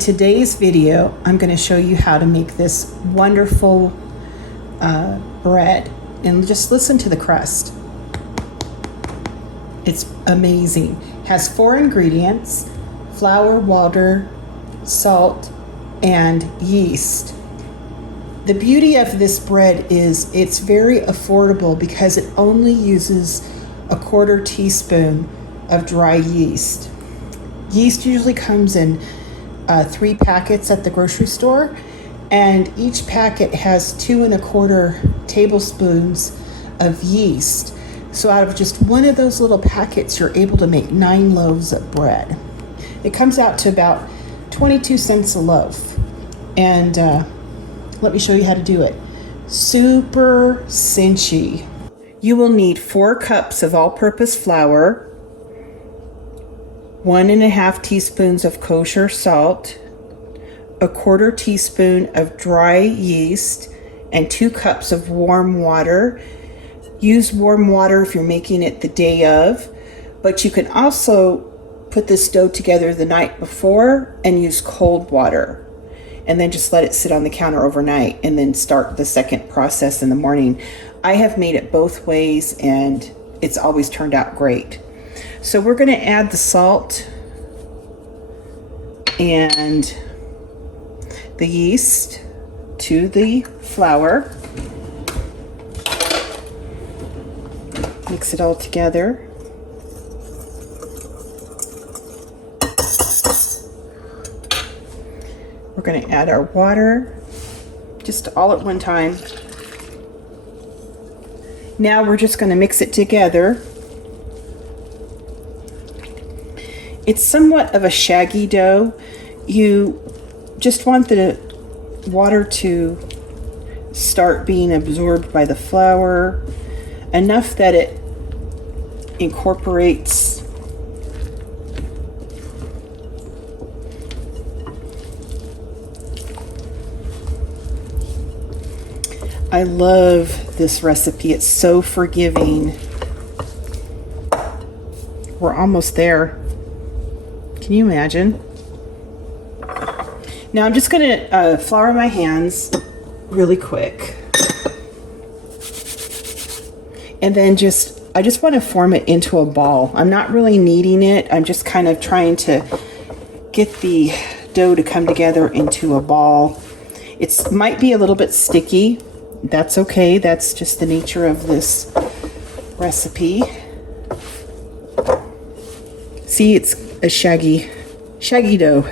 today's video, I'm going to show you how to make this wonderful bread. And just listen to the crust. It's amazing. It has 4 ingredients: flour, water, salt, and yeast. The beauty of this bread is it's very affordable because it only uses a 1/4 teaspoon of dry yeast. Yeast usually comes in 3 packets at the grocery store, and each packet has 2 1/4 tablespoons of yeast. So out of just one of those little packets, you're able to make 9 loaves of bread. It comes out to about 22 cents a loaf. And let me show you how to do it. Super cinchy. You will need 4 cups of all-purpose flour, 1 1/2 teaspoons of kosher salt, a 1/4 teaspoon of dry yeast, and 2 cups of warm water. Use warm water if you're making it the day of, but you can also put this dough together the night before and use cold water, and then just let it sit on the counter overnight and then start the second process in the morning. I have made it both ways and it's always turned out great. So we're going to add the salt and the yeast to the flour. Mix it all together. We're going to add our water, just all at one time. Now we're just going to mix it together. It's somewhat of a shaggy dough. You just want the water to start being absorbed by the flour, enough that it incorporates I love this recipe. It's so forgiving. We're almost there. Can you imagine? Now I'm just going to flour my hands really quick. And then I just want to form it into a ball. I'm not really kneading it. I'm just kind of trying to get the dough to come together into a ball. It might be a little bit sticky. That's okay. That's just the nature of this recipe. See, it's a shaggy dough.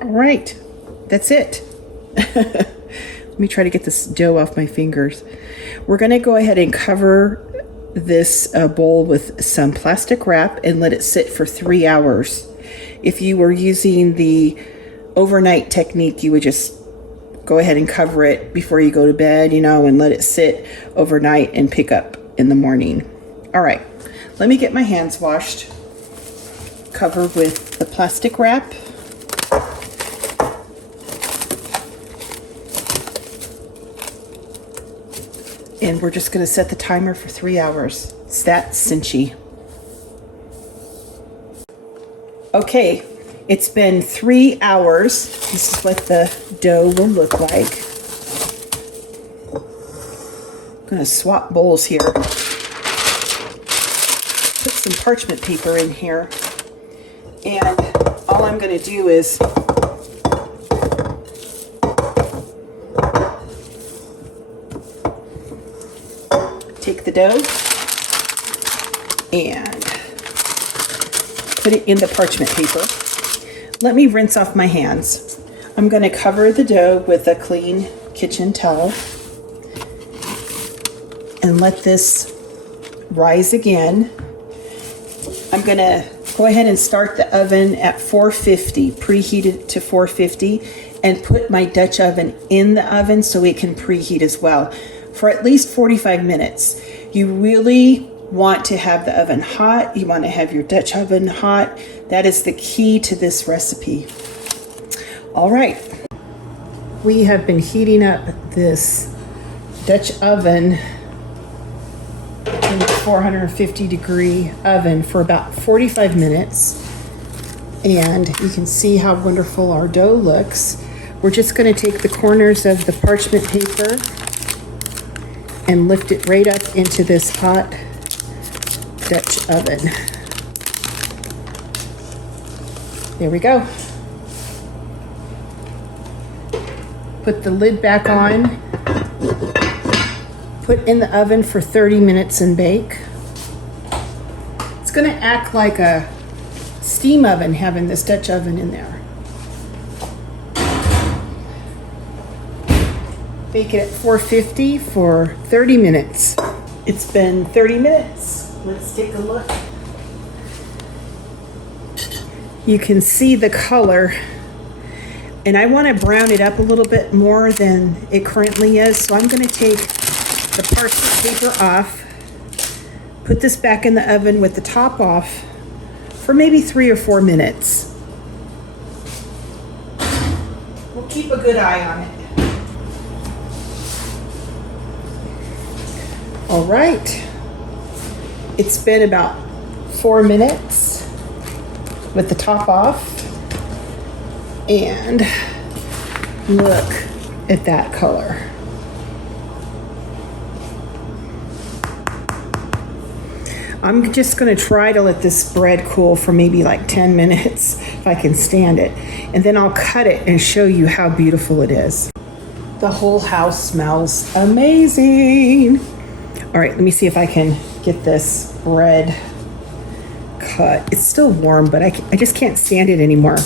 All right, that's it. Let me try to get this dough off my fingers. We're going to go ahead and cover this bowl with some plastic wrap and let it sit for 3 hours. If you were using the overnight technique, you would just go ahead and cover it before you go to bed, and let it sit overnight and pick up in the morning. All right, let me get my hands washed. Cover with the plastic wrap. And we're just going to set the timer for 3 hours. It's that cinchy. Okay, it's been 3 hours. This is what the dough will look like. I'm going to swap bowls here. Put some parchment paper in here. And all I'm going to do is take the dough and put it in the parchment paper. Let me rinse off my hands. I'm going to cover the dough with a clean kitchen towel and let this rise again. I'm going to go ahead and start the oven at 450, preheated to 450, and put my Dutch oven in the oven so it can preheat as well for at least 45 minutes. You really want to have the oven hot. You want to have your Dutch oven hot. That is the key to this recipe. All right. We have been heating up this Dutch oven in 450 degree oven for about 45 minutes. And you can see how wonderful our dough looks. We're just going to take the corners of the parchment paper and lift it right up into this hot Dutch oven. There we go. Put the lid back on. Put in the oven for 30 minutes and bake. It's going to act like a steam oven having this Dutch oven in there. Bake it at 450 for 30 minutes. It's been 30 minutes. Let's take a look. You can see the color, and I want to brown it up a little bit more than it currently is, so I'm going to take the parchment paper off, put this back in the oven with the top off for maybe 3 or 4 minutes. We'll keep a good eye on it. All right, it's been about 4 minutes with the top off, and look at that color. I'm just going to try to let this bread cool for maybe like 10 minutes if I can stand it, and then I'll cut it and show you how beautiful it is. The whole house smells amazing. All right, let me see if I can get this bread cut. It's still warm, but I just can't stand it anymore.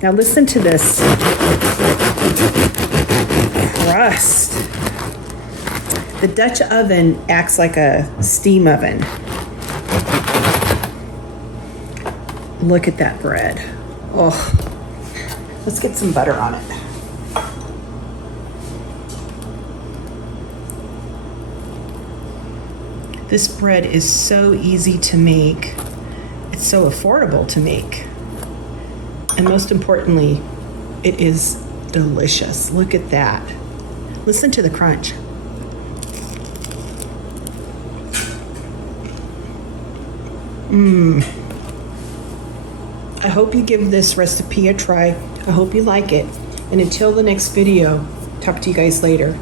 Now listen to this crust. The Dutch oven acts like a steam oven. Look at that bread. Oh, let's get some butter on it. This bread is so easy to make. It's so affordable to make. And most importantly, it is delicious. Look at that. Listen to the crunch. I hope you give this recipe a try. I hope you like it. And until the next video, talk to you guys later.